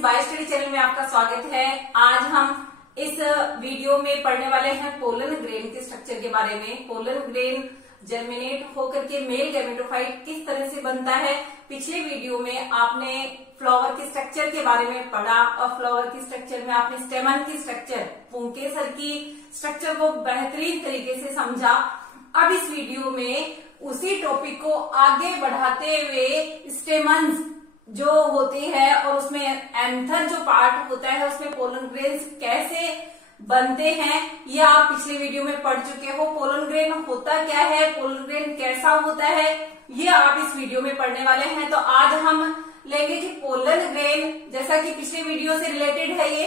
Bio study channel में आपका स्वागत है। आज हम इस वीडियो में पढ़ने वाले हैं पोलन ग्रेन के स्ट्रक्चर के बारे में। पोलन ग्रेन जर्मिनेट होकर के मेल गैमेटोफाइट किस तरह से बनता है। पिछले वीडियो में आपने फ्लावर के स्ट्रक्चर के बारे में पढ़ा और फ्लावर के स्ट्रक्चर में आपने स्टेमन की स्ट्रक्चर, पुंकेसर की स्ट्रक्चर को बेहतरीन तरीके से समझा। अब इस वीडियो में उसी टॉपिक को आगे बढ़ाते हुए स्टेमन्स जो होती है और उसमें एंथर जो पार्ट होता है उसमें पोलन ग्रेन्स कैसे बनते हैं, ये आप पिछले वीडियो में पढ़ चुके हो। पोलन ग्रेन होता क्या है, पोलन ग्रेन कैसा होता है, ये आप इस वीडियो में पढ़ने वाले हैं। तो आज हम लेंगे कि पोलन ग्रेन जैसा कि पिछले वीडियो से रिलेटेड है, ये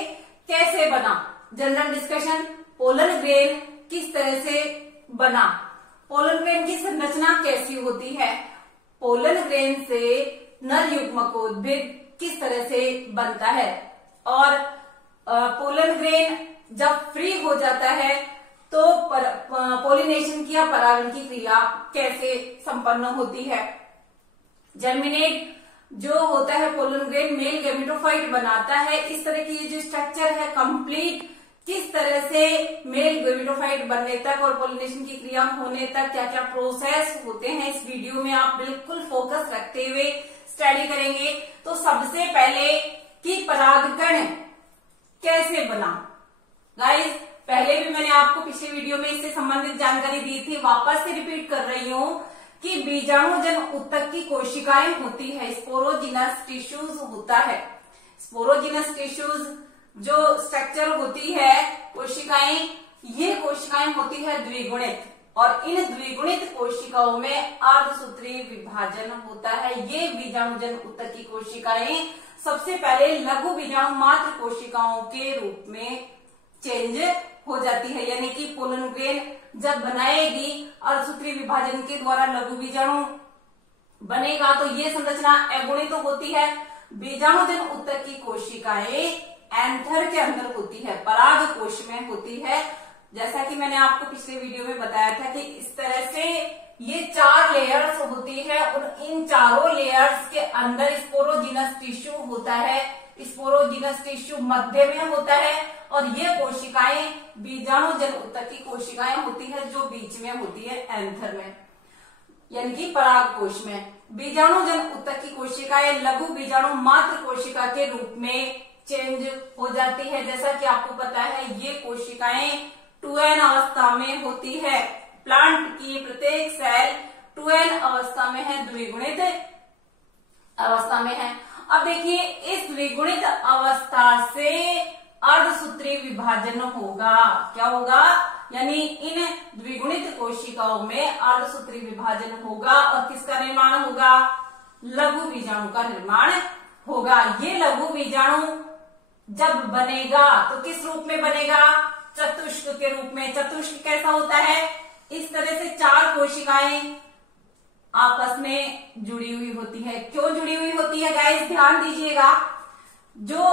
कैसे बना। जनरल डिस्कशन, पोलन ग्रेन किस तरह से बना, पोलन ग्रेन की संरचना कैसी होती है, पोलन ग्रेन से नर युग्मकोद्भिद किस तरह से बनता है और पोलन ग्रेन जब फ्री हो जाता है तो पोलिनेशन की या परागण की क्रिया कैसे संपन्न होती है। जर्मिनेट जो होता है पोलन ग्रेन मेल गैमेटोफाइट बनाता है। इस तरह की जो स्ट्रक्चर है कंप्लीट, किस तरह से मेल गैमेटोफाइट बनने तक और पोलिनेशन की क्रिया होने तक क्या क्या प्रोसेस होते हैं, इस वीडियो में आप बिल्कुल फोकस रखते हुए स्टडी करेंगे। तो सबसे पहले कि परागकण कैसे बना। गाइस, पहले भी मैंने आपको पिछले वीडियो में इससे संबंधित जानकारी दी थी, वापस से रिपीट कर रही हूं कि बीजाणुजन ऊतक की कोशिकाएं होती है, स्पोरोजिनस टिश्यूज होता है। स्पोरोजिनस टिश्यूज जो स्ट्रक्चर होती है कोशिकाएं, ये कोशिकाएं होती है द्विगुणित और इन द्विगुणित कोशिकाओं में अर्धसूत्री विभाजन होता है। ये बीजाणुजन ऊतक की कोशिकाएं सबसे पहले लघु बीजाणु मात्र कोशिकाओं के रूप में चेंज हो जाती है, यानी कि पोलन ग्रेन जब बनाएगी अर्धसूत्री विभाजन के द्वारा लघु बीजाणु बनेगा तो ये संरचना अगुणित तो होती है। बीजाणुजन ऊतक की कोशिकाएं एंथर के अंदर होती है, पराग कोश में होती है। जैसा कि मैंने आपको पिछले वीडियो में बताया था कि इस तरह से ये 4 लेयर्स होती है और इन चारों लेयर्स के अंदर स्पोरोजिनस टिश्यू होता है। स्पोरोजिनस टिश्यू मध्य में होता है और ये कोशिकाएं बीजाणुजन ऊतक की कोशिकाएं होती है जो बीच में होती है एंथर में, यानी कि पराग कोश में। बीजाणुजन ऊतक की कोशिकाएं लघु बीजाणु मात्र कोशिका के रूप में चेंज हो जाती है। जैसा कि आपको पता है ये कोशिकाएं 2n अवस्था में होती है। प्लांट की प्रत्येक सेल 2n अवस्था में है, द्विगुणित अवस्था में है। अब देखिए, इस द्विगुणित अवस्था से अर्धसूत्री विभाजन होगा। क्या होगा, यानी इन द्विगुणित कोशिकाओं में अर्धसूत्री विभाजन होगा और किसका निर्माण होगा, लघु बीजाणु का निर्माण होगा। ये लघु बीजाणु जब बनेगा तो किस रूप में बनेगा, चतुष्क के रूप में। चतुष्क कैसा होता है, इस तरह से 4 कोशिकाएं आपस में जुड़ी हुई होती है। क्यों जुड़ी हुई होती है गाइस, ध्यान दीजिएगा। जो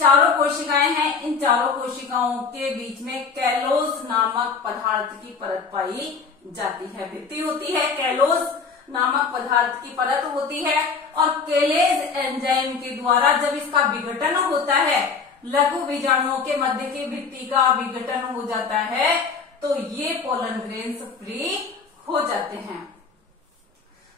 चारों कोशिकाएं हैं, इन चारों कोशिकाओं के बीच में कैलोस नामक पदार्थ की परत पाई जाती है, भित्ति होती है, कैलोस नामक पदार्थ की परत होती है और केलेज एंजाइम के द्वारा जब इसका विघटन होता है, लघु बीजाणुओं के मध्य की भित्ति का विघटन हो जाता है, तो ये पोलन ग्रेन्स फ्री हो जाते हैं।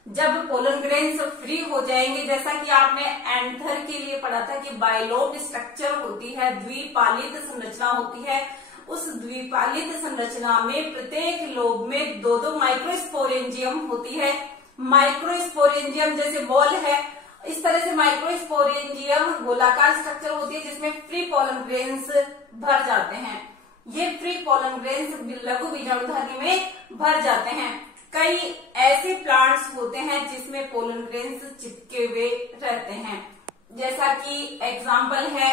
जब पोलन ग्रेन्स फ्री हो जाएंगे, जैसा कि आपने एंथर के लिए पढ़ा था कि बाइलोब्ड स्ट्रक्चर होती है, द्विपालित संरचना होती है। उस द्विपालित संरचना में प्रत्येक लोब में 2-2 माइक्रोस्पोरेंजियम होती है। माइक्रोस्पोरेंजियम जैसे बॉल है, इस तरह से माइक्रोस्पोरेंजियम गोलाकार स्ट्रक्चर होती है जिसमें फ्री पोलन ग्रेन्स भर जाते हैं। ये फ्री पोलन ग्रेन्स लघु बीजाणुधानी में भर जाते हैं। कई ऐसे प्लांट्स होते हैं जिसमें पोलन ग्रेन्स चिपके हुए रहते हैं, जैसा कि एग्जाम्पल है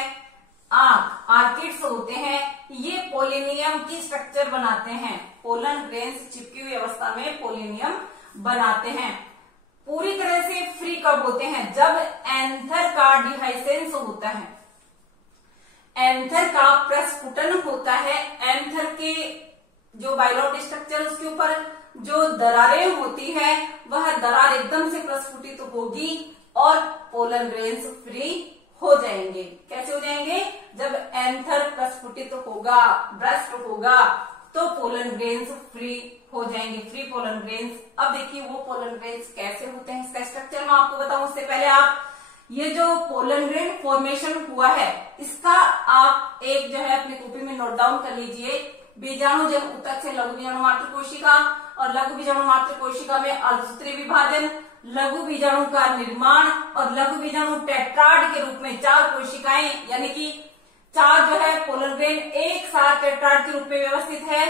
आंख, आर्किड्स होते हैं, ये पोलिनियम की स्ट्रक्चर बनाते हैं। पोलन ग्रेन्स चिपकी हुई अवस्था में पोलिनियम बनाते हैं। पूरी तरह से फ्री कब होते हैं, जब एंथर का डिहाइसेंस होता है, एंथर का प्रस्फुटन होता है। एंथर के जो बाइलोब्ड स्ट्रक्चर उसके ऊपर जो दरारें होती है वह दरार एकदम से प्रस्फुटित होगी और पोलन ग्रेन्स फ्री हो जाएंगे। कैसे हो जाएंगे? जब एंथर प्रस्फुटित होगा, ब्रस्ट होगा, तो पोलन ग्रेन्स फ्री हो जाएंगे, फ्री पोलन ग्रेन्स। अब देखिए वो पोलन ग्रेन्स कैसे होते हैं, इसका स्ट्रक्चर मैं आपको बताऊं उससे पहले आप ये जो पोलन ग्रेन फॉर्मेशन हुआ है इसका आप एक जो है अपनी कॉपी में नोट डाउन कर लीजिए। बीजाणु जब ऊतक से लघु बीजाणु मात्र कोशिका और लघु बीजाणु मात्र कोशिका में अर्धसूत्रीय विभाजन, लघु बीजाणु का निर्माण और लघु बीजाणु टेट्राड के रूप में 4 कोशिकाएं यानी कि 4 जो है पोलन ग्रेन एक साथ टेट्राड के रूप में व्यवस्थित है।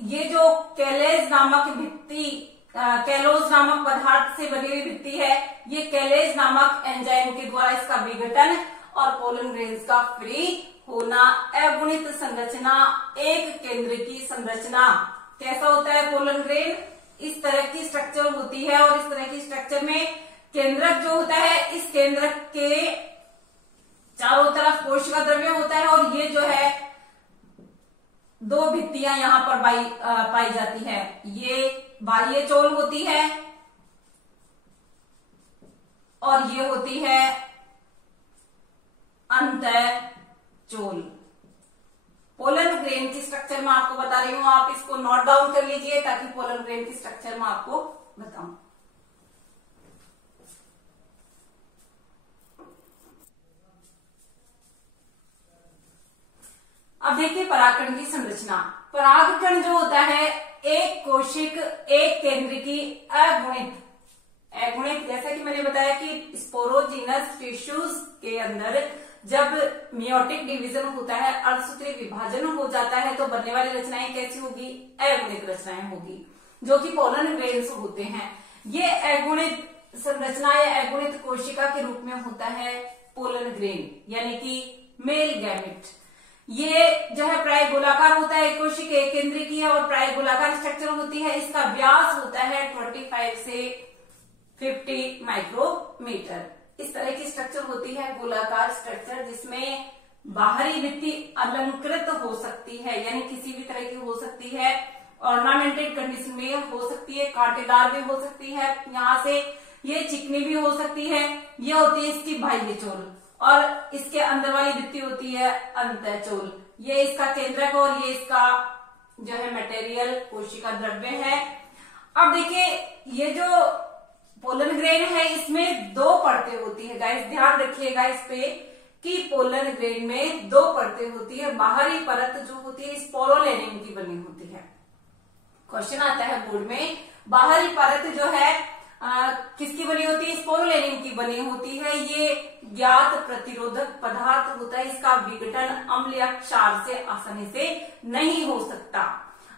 ये जो कैलेज नामक भित्ति, कैलोज नामक पदार्थ से बनी हुई भित्ति है, ये कैलेज नामक एंजाइम के द्वारा इसका विघटन और पोलन ग्रेन्स का फ्री होना। अगुणित संरचना, एक केंद्र की संरचना। कैसा होता है पोलन ग्रेन? इस तरह की स्ट्रक्चर होती है और इस तरह की स्ट्रक्चर में केंद्रक जो होता है, इस केंद्रक के चारों तरफ कोशिका द्रव्य होता है और ये जो है 2 भित्तियां यहां पर पाई जाती है। ये बाह्य चोल होती है और ये होती है अंतःचोल। पोलन ग्रेन की स्ट्रक्चर मैं आपको बता रही हूं, आप इसको नोट डाउन कर लीजिए ताकि पोलन ग्रेन की स्ट्रक्चर मैं आपको बताऊं। अब देखिए परागकण की संरचना। परागकण जो होता है एक कोशिक, एक केंद्र की अगुणित जैसा कि मैंने बताया कि स्पोरोजीनस टिश्यूज के अंदर जब मियोटिक डिवीजन होता है, अर्धसूत्रीय विभाजन हो जाता है, तो बनने वाली रचनाएं कैसी होगी? अगुणित रचनाएं होगी, जो कि पोलन ग्रेन्स होते हैं। ये अगुणित संरचना या अगुणित कोशिका के रूप में होता है पोलन ग्रेन यानी कि मेल गैमेट। ये जो है प्राय गोलाकार होता है, एक कोशिका एक केंद्र की है और प्राय गोलाकार स्ट्रक्चर होती है। इसका व्यास होता है 25 से 50 माइक्रोमीटर। इस तरह की स्ट्रक्चर होती है गोलाकार स्ट्रक्चर, जिसमें बाहरी भित्ति अलंकृत हो सकती है यानी किसी भी तरह की हो सकती है, ऑर्नामेंटेड कंडीशन में हो सकती है, कांटेदार भी हो सकती है, यहाँ से ये चिकनी भी हो सकती है। ये होती है इसकी बाह्य चोल और इसके अंदर वाली भित्ति होती है अंतःचोल। ये इसका केंद्रक और ये इसका जो है मटेरियल कोशिका द्रव्य है। अब देखिए ये जो पोलन ग्रेन है इसमें 2 परतें होती है गाइस, ध्यान रखिएगा इस पे कि पोलन ग्रेन में 2 परतें होती है। बाहरी परत जो होती है स्पोरोलेनिन की बनी होती है। क्वेश्चन आता है बोर्ड में, बाहरी परत जो है किसकी बनी होती है? स्पोरोलेनिन की बनी होती है। ये ज्ञात प्रतिरोधक पदार्थ होता है, इसका विघटन अम्ल या क्षार से आसानी से नहीं हो सकता।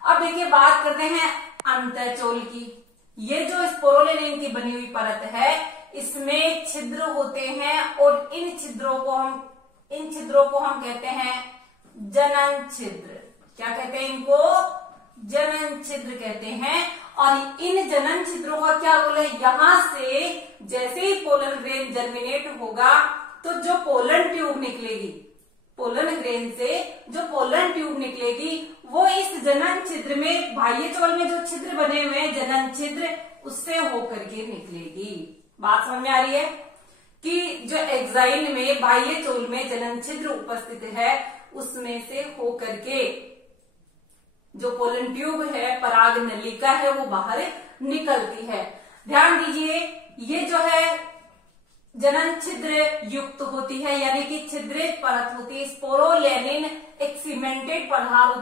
अब देखिए बात करते हैं अंतःचोल की। ये जो स्पोरोलेनिन की बनी हुई परत है इसमें छिद्र होते हैं और इन छिद्रों को हम कहते हैं जनन छिद्र। क्या कहते हैं इनको? जनन छिद्र कहते हैं। और इन जनन छिद्रों का क्या रोल है? यहां से जैसे ही पोलन ग्रेन जर्मिनेट होगा तो जो पोलन ट्यूब निकलेगी, पोलन ग्रेन से जो पोलन ट्यूब निकलेगी वो इस जनन छिद्र में, बाह्य चोल में जो छिद्र बने हुए हैं जनन छिद्र, उससे होकर के निकलेगी। बात समझ में आ रही है कि जो एग्जाइन में बाह्य चोल में जनन छिद्र उपस्थित है उसमें से होकर के जो पोलन ट्यूब है, पराग नलिका है, वो बाहर निकलती है। ध्यान दीजिए ये जो है जनन छिद्र युक्त होती है यानी कि छिद्रित परत होती है। स्पोरोलेनिन एक सीमेंटेड पदार्थ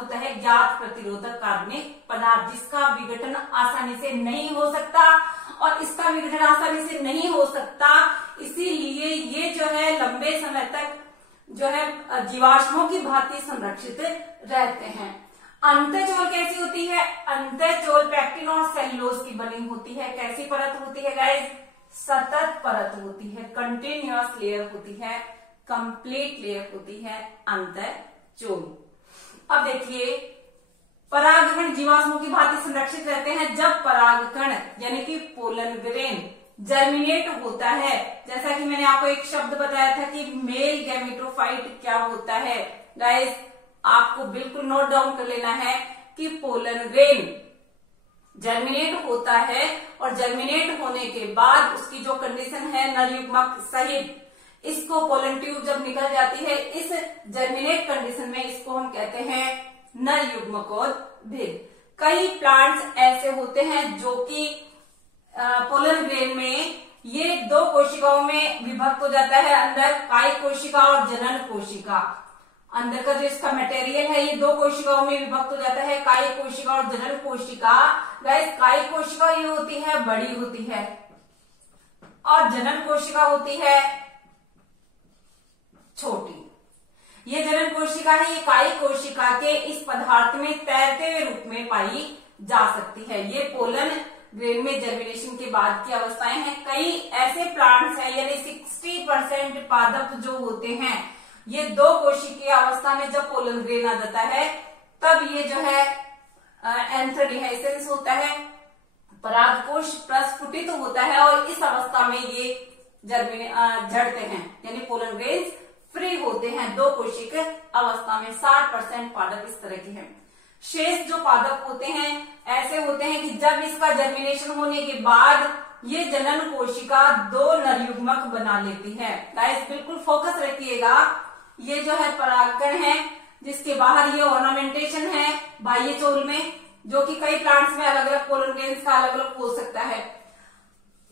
होता है ज्ञात प्रतिरोधक कार्बनिक पदार्थ, जिसका विघटन आसानी से नहीं हो सकता। और इसका विघटन आसानी से नहीं हो सकता इसीलिए ये जो है लंबे समय तक जो है जीवाश्मों की भांति संरक्षित रहते हैं। अंतःचोल कैसी होती है? अंतःचोल पैक्टिन और सेल्यूलोज की बनी होती है। कैसी परत होती है गाइस? सतत परत होती है, कंटिन्यूअस लेयर होती है, कंप्लीट लेयर होती है अंतःचोल। अब देखिए परागकण जीवाश्मों की भांति संरक्षित रहते हैं जब परागकण यानी कि पोलन ग्रेन जर्मिनेट होता है। जैसा कि मैंने आपको एक शब्द बताया था कि मेल गैमेटोफाइट क्या होता है गाइस, आपको बिल्कुल नोट डाउन कर लेना है कि पोलन ग्रेन जर्मिनेट होता है और जर्मिनेट होने के बाद उसकी जो कंडीशन है नर युग्मक सहित इसको पोलन ट्यूब जब निकल जाती है, इस जर्मिनेट कंडीशन में इसको हम कहते हैं नर युग्मकोद्भिद। कई प्लांट्स ऐसे होते हैं जो कि पोलन ग्रेन में ये दो कोशिकाओं में विभक्त हो जाता है, अंदर कायिक कोशिका और जनन कोशिका। अंदर का जो इसका मटेरियल है ये दो कोशिकाओं में विभक्त हो जाता है, कायिक कोशिका और जनन कोशिका। गाइस, कायिक कोशिका ये होती है बड़ी होती है और जनन कोशिका होती है छोटी। ये जनन कोशिका है, ये कायिक कोशिका के इस पदार्थ में तैरते हुए रूप में पाई जा सकती है। ये पोलन ग्रेन में जर्मिनेशन के बाद की अवस्थाएं हैं। कई ऐसे प्लांट्स हैं, यानी 60% पादप जो होते हैं ये दो कोशिकीय अवस्था में जब पोलन ग्रेन आ जाता है तब ये जो है एंथ्रोडिहाइसेंस होता है, परागकोश प्रस्फुटित होता है और इस अवस्था में ये झड़ते हैं, यानी पोलन ग्रेन्स फ्री होते हैं। दो कोशिकीय अवस्था में 60% पादप इस तरह के हैं। शेष जो पादप होते हैं ऐसे होते हैं कि जब इसका जर्मिनेशन होने के बाद ये जनन कोशिका दो नरयुग्मक बना लेती है। गाइस, बिल्कुल फोकस रखिएगा। ये जो है परागकण है जिसके बाहर ये ऑर्नामेंटेशन है बाह्य चोल में, जो कि कई प्लांट्स में अलग अलग पोलन ग्रेन्स का अलग अलग हो सकता है।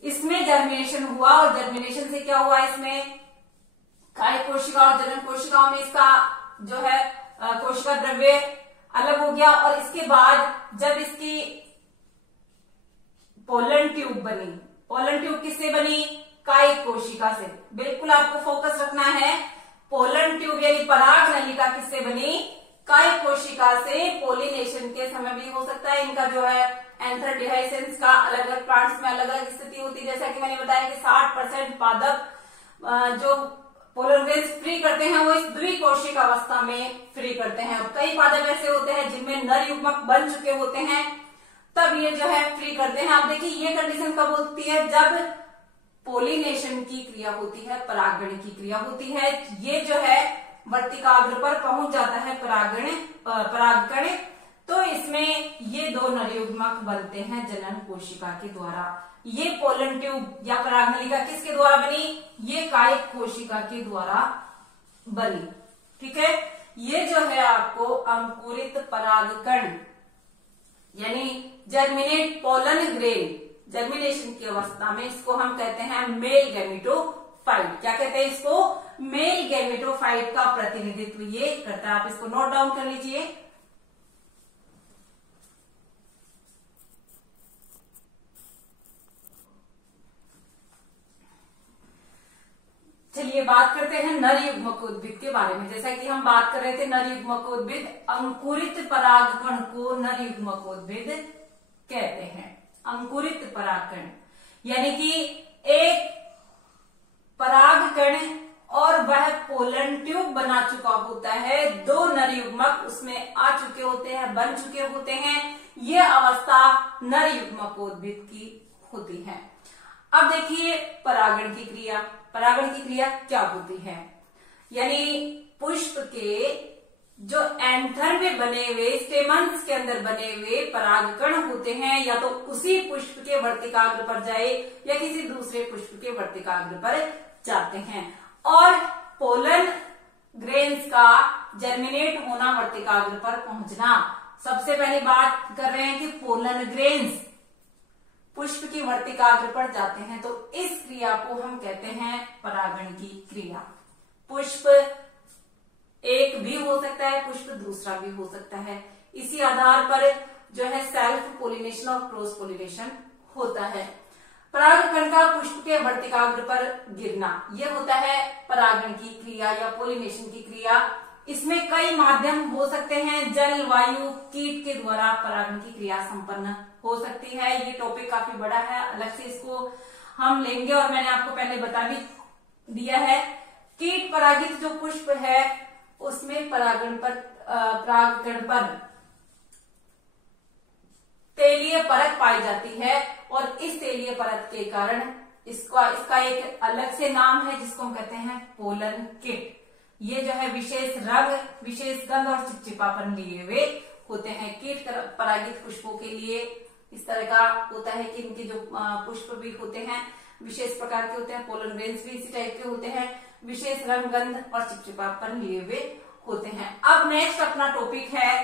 इसमें जर्मिनेशन हुआ और जर्मिनेशन से क्या हुआ, इसमें कायिक कोशिका और जनन कोशिकाओं में इसका जो है कोशिका द्रव्य अलग हो गया और इसके बाद जब इसकी पोलन ट्यूब बनी, पोलन ट्यूब किससे बनी, कायिक कोशिका से। बिल्कुल आपको फोकस रखना है। पोलन ट्यूब यानी पराग नलिका किससे बनी, कायिक कोशिका से। पोलिनेशन के समय भी हो सकता है इनका जो है एंथ्रोडिहाइसेंस का अलग अलग प्लांट्स में अलग अलग स्थिति होती है। जैसा कि मैंने बताया कि 60% पादप जो पोलन ग्रेन्स फ्री करते हैं वो इस द्विकोशिक अवस्था में फ्री करते हैं। और कई पादप ऐसे होते हैं जिनमें नर युग्मक बन चुके होते हैं, तब ये जो है फ्री करते हैं। आप देखिए ये कंडीशन कब होती है, जब पोलिनेशन की क्रिया होती है, परागण की क्रिया होती है। ये जो है वर्तिकाग्र पर पहुंच जाता है परागकण, तो इसमें ये दो नरयुग्मक बनते हैं जनन कोशिका के द्वारा। ये पोलन ट्यूब या परागनलिका किसके द्वारा बनी, ये कायिक कोशिका के द्वारा बनी। ठीक है, ये जो है आपको अंकुरित परागकण यानी जर्मिनेट पोलन ग्रेन, जर्मिनेशन की अवस्था में इसको हम कहते हैं मेल गैमेटोफाइट। क्या कहते हैं इसको, मेल गैमेटोफाइट का प्रतिनिधित्व ये करता है। आप इसको नोट डाउन कर लीजिए। चलिए बात करते हैं नर युग्मकोद्भिद के बारे में। जैसा कि हम बात कर रहे थे नर युग्मकोद्भिद, अंकुरित परागकण को नर युग्मकोद्भिद कहते हैं। अंकुरित परागकण यानी कि एक परागकण और वह पोलन ट्यूब बना चुका होता है, दो नर युग्मक उसमें आ चुके होते हैं, बन चुके होते हैं। ये अवस्था नर युग्मकोद्भिद की होती है। अब देखिए परागण की क्रिया। परागण की क्रिया क्या होती है, यानी पुष्प के जो एंथर में बने हुए स्टेमन्स के अंदर बने हुए परागकण होते हैं, या तो उसी पुष्प के वर्तिकाग्र पर जाए या किसी दूसरे पुष्प के वर्तिकाग्र पर जाते हैं। और पोलन ग्रेन्स का जर्मिनेट होना, वर्तिकाग्र पर पहुंचना। सबसे पहली बात कर रहे हैं कि पोलन ग्रेन्स पुष्प की वर्तिकाग्र पर जाते हैं, तो इस क्रिया को हम कहते हैं परागण की क्रिया। पुष्प एक भी हो सकता है, पुष्प दूसरा भी हो सकता है। इसी आधार पर जो है सेल्फ पोलिनेशन और क्रॉस पोलिनेशन होता है। परागकण का पुष्प के वर्तिकाग्र पर गिरना, यह होता है परागण की क्रिया या पोलिनेशन की क्रिया। इसमें कई माध्यम हो सकते हैं, जल, वायु, कीट के द्वारा परागण की क्रिया संपन्न हो सकती है। ये टॉपिक काफी बड़ा है, अलग से इसको हम लेंगे और मैंने आपको पहले बता भी दिया है। कीट परागित जो पुष्प है उसमें परागकण पर तेलीय परत पाई जाती है और इस तेलीय परत के कारण इसका एक अलग से नाम है जिसको हम कहते हैं पोलन किट। ये जो है विशेष रंग, विशेष गंध और चिपचिपापन लिए हुए होते हैं। कीट परागित पुष्पों के लिए इस तरह का होता है कि इनके जो पुष्प भी होते हैं विशेष प्रकार के होते हैं, पोलन ग्रेन्स भी इसी टाइप के होते हैं। विशेष रंग, गंध और चिपचिपापन लिए हुए होते हैं। अब नेक्स्ट अपना टॉपिक है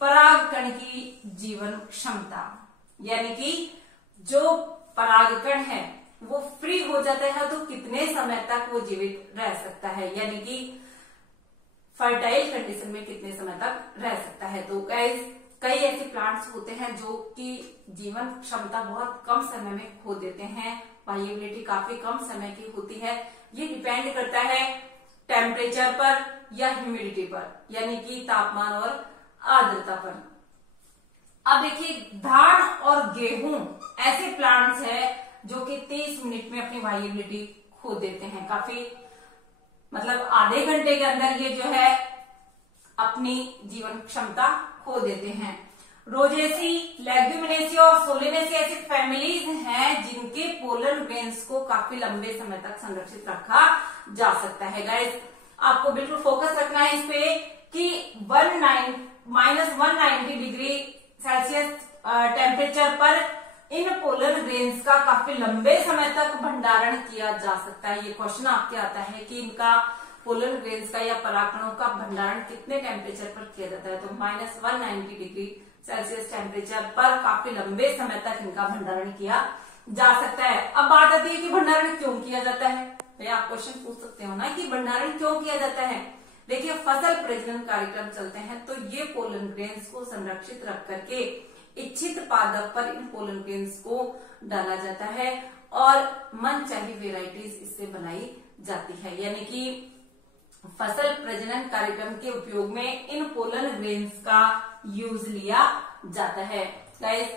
परागकण की जीवन क्षमता, यानी कि जो परागकण है वो फ्री हो जाता है तो कितने समय तक वो जीवित रह सकता है, यानी कि फर्टाइल कंडीशन में कितने समय तक रह सकता है। तो गाइस कई ऐसे प्लांट्स होते हैं जो कि जीवन क्षमता बहुत कम समय में खो देते हैं, वायबिलिटी काफी कम समय की होती है। ये डिपेंड करता है टेम्परेचर पर या ह्यूमिडिटी पर, यानी कि तापमान और आर्द्रता पर। अब देखिए धान और गेहूं ऐसे प्लांट्स है जो कि 30 मिनट में अपनी वायबिलिटी खो देते हैं, काफी मतलब आधे घंटे के अंदर ये जो है अपनी जीवन क्षमता खो देते हैं। रोजेसी, लेग्यूमिनेसी और सोलेनेसी ऐसी फैमिलीज हैं जिनके पोलन ग्रेन्स को काफी लंबे समय तक संरक्षित रखा जा सकता है। गाइस आपको बिल्कुल फोकस रखना है इस पे कि -190 डिग्री सेल्सियस टेम्परेचर पर इन पोलन ग्रेन्स का काफी लंबे समय तक भंडारण किया जा सकता है। ये क्वेश्चन आपके आता है कि इनका पोलन ग्रेन्स का या परागकणों का भंडारण कितने टेम्परेचर पर किया जाता है, तो -190 डिग्री सेल्सियस टेम्परेचर पर काफी लंबे समय तक इनका भंडारण किया जा सकता है। अब बात आती है कि भंडारण क्यों किया जाता है, तो आप क्वेश्चन पूछ सकते हो ना कि भंडारण क्यों किया जाता है। देखिए फसल प्रजनन कार्यक्रम चलते हैं तो ये पोलन ग्रेन्स को संरक्षित रख करके इच्छित पादप पर इन पोलन ग्रेन्स को डाला जाता है और मनचाही वेराइटीज इससे बनाई जाती है, यानी कि फसल प्रजनन कार्यक्रम के उपयोग में इन पोलन ग्रेन्स का यूज लिया जाता है। गाइस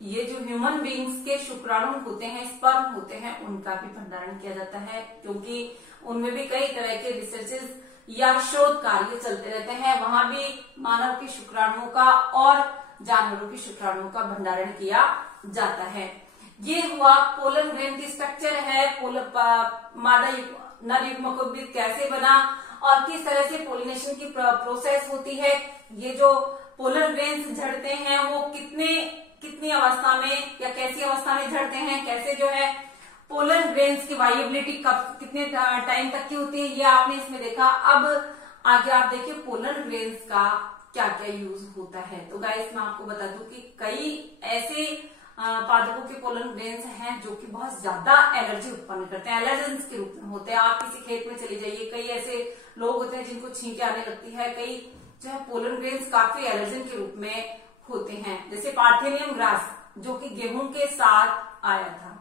ये जो ह्यूमन बींग्स के शुक्राणु होते हैं, स्पर्म होते हैं, उनका भी भंडारण किया जाता है, क्योंकि उनमें भी कई तरह के रिसर्चेस या शोध कार्य चलते रहते हैं। वहां भी मानव के शुक्राणुओं का और जानवरों के शुक्राणुओं का भंडारण किया जाता है। ये हुआ पोलन ग्रेन की स्ट्रक्चर है, मादा नर युग्मकोद्भिद कैसे बना और किस तरह से पोलिनेशन की प्रोसेस होती है। ये जो पोलन ग्रेन्स झड़ते हैं वो कितनी अवस्था में या कैसी अवस्था में झड़ते हैं, कैसे जो है पोलन ग्रेन्स की वायबिलिटी कब कितने टाइम तक की होती है, ये आपने इसमें देखा। अब आगे आप देखिए पोलन ग्रेन्स का क्या क्या यूज होता है। तो गाइस मैं आपको बता दूं कि कई ऐसे पादपों के पोलन ग्रेन्स हैं जो कि बहुत ज्यादा एलर्जी उत्पन्न करते हैं, एलर्जेंस के रूप में होते हैं। आप किसी खेत में चले जाइए, कई ऐसे लोग होते हैं जिनको छींके आने लगती है। कई जो है पोलन ग्रेन्स काफी एलर्जन के रूप में होते हैं, जैसे पार्थेनियम ग्रास जो कि गेहूं के साथ आया था।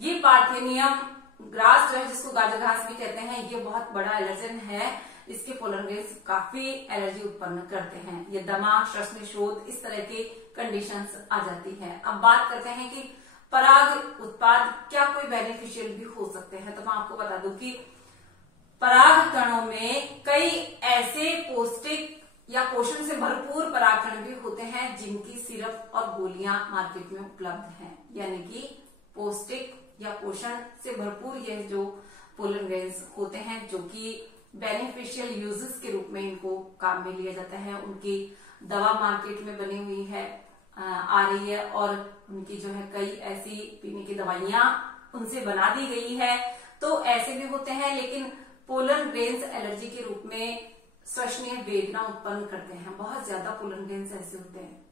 ये पार्थेनियम ग्रास जो है, जिसको गाजर घास भी कहते हैं, ये बहुत बड़ा एलर्जन है। इसके पोलन ग्रेन्स काफी एलर्जी उत्पन्न करते हैं। ये दमा, श्वसन शोथ, इस तरह की कंडीशंस आ जाती है। अब बात करते हैं कि पराग उत्पाद क्या कोई बेनिफिशियल भी हो सकते हैं। तो मैं आपको बता दूं कि पराग कणों में कई ऐसे पौष्टिक या पोषण से भरपूर परागकण भी होते हैं जिनकी सिरप और गोलियां मार्केट में उपलब्ध हैं, यानी कि पौष्टिक या पोषण से भरपूर यह जो पोलन ग्रेन्स होते हैं जो कि बेनिफिशियल यूजेस के रूप में इनको काम में लिया जाता है। उनकी दवा मार्केट में बनी हुई है, आ रही है, और उनकी जो है कई ऐसी पीने की दवाइयां उनसे बना दी गई है। तो ऐसे भी होते हैं, लेकिन पोलन ग्रेन्स एलर्जी के रूप में श्वसनीय वेदना उत्पन्न करते हैं। बहुत ज्यादा पोलन ग्रेन्स ऐसे होते हैं,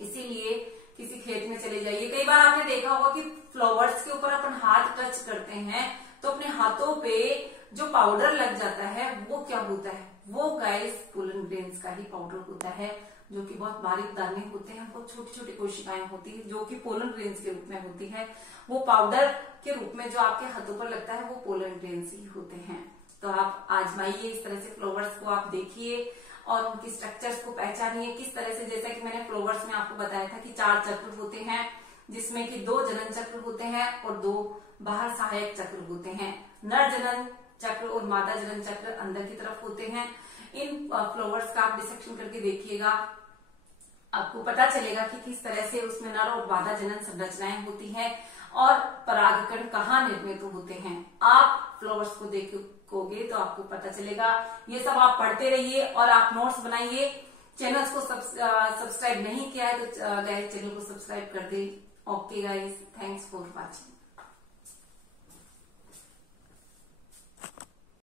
इसीलिए किसी खेत में चले जाइए, कई बार आपने देखा होगा कि फ्लावर्स के ऊपर अपन हाथ टच करते हैं तो अपने हाथों पे जो पाउडर लग जाता है वो क्या होता है, वो गाइस पोलन ग्रेन्स का ही पाउडर होता है, जो कि बहुत बारीक दाने होते हैं, बहुत छोटी छोटी कोशिकाएं होती है जो कि पोलन ग्रेन्स के रूप में होती है। वो पाउडर के रूप में जो आपके हाथों पर लगता है वो पोलन ग्रेन्स ही होते हैं। तो आप आजमाइए, इस तरह से फ्लावर्स को आप देखिए और उनकी स्ट्रक्चर्स को पहचानिए किस तरह से। जैसा कि मैंने फ्लावर्स में आपको बताया था कि 4 चक्र होते हैं, जिसमें कि 2 जनन चक्र होते हैं और 2 बाहर सहायक चक्र होते हैं। नर जनन चक्र और मादा जनन चक्र अंदर की तरफ होते हैं। इन फ्लावर्स का आप डिसेक्शन करके देखिएगा, आपको पता चलेगा कि किस तरह से उसमें नर और मादा जनन संरचनाएं होती हैं और परागकण कहाँ निर्मित होते हैं। आप फ्लावर्स को देखोगे तो आपको पता चलेगा। ये सब आप पढ़ते रहिए और आप नोट्स बनाइए। चैनल को सब्सक्राइब नहीं किया है तो गाइस चैनल को सब्सक्राइब कर दे। Okay guys, thanks for watching.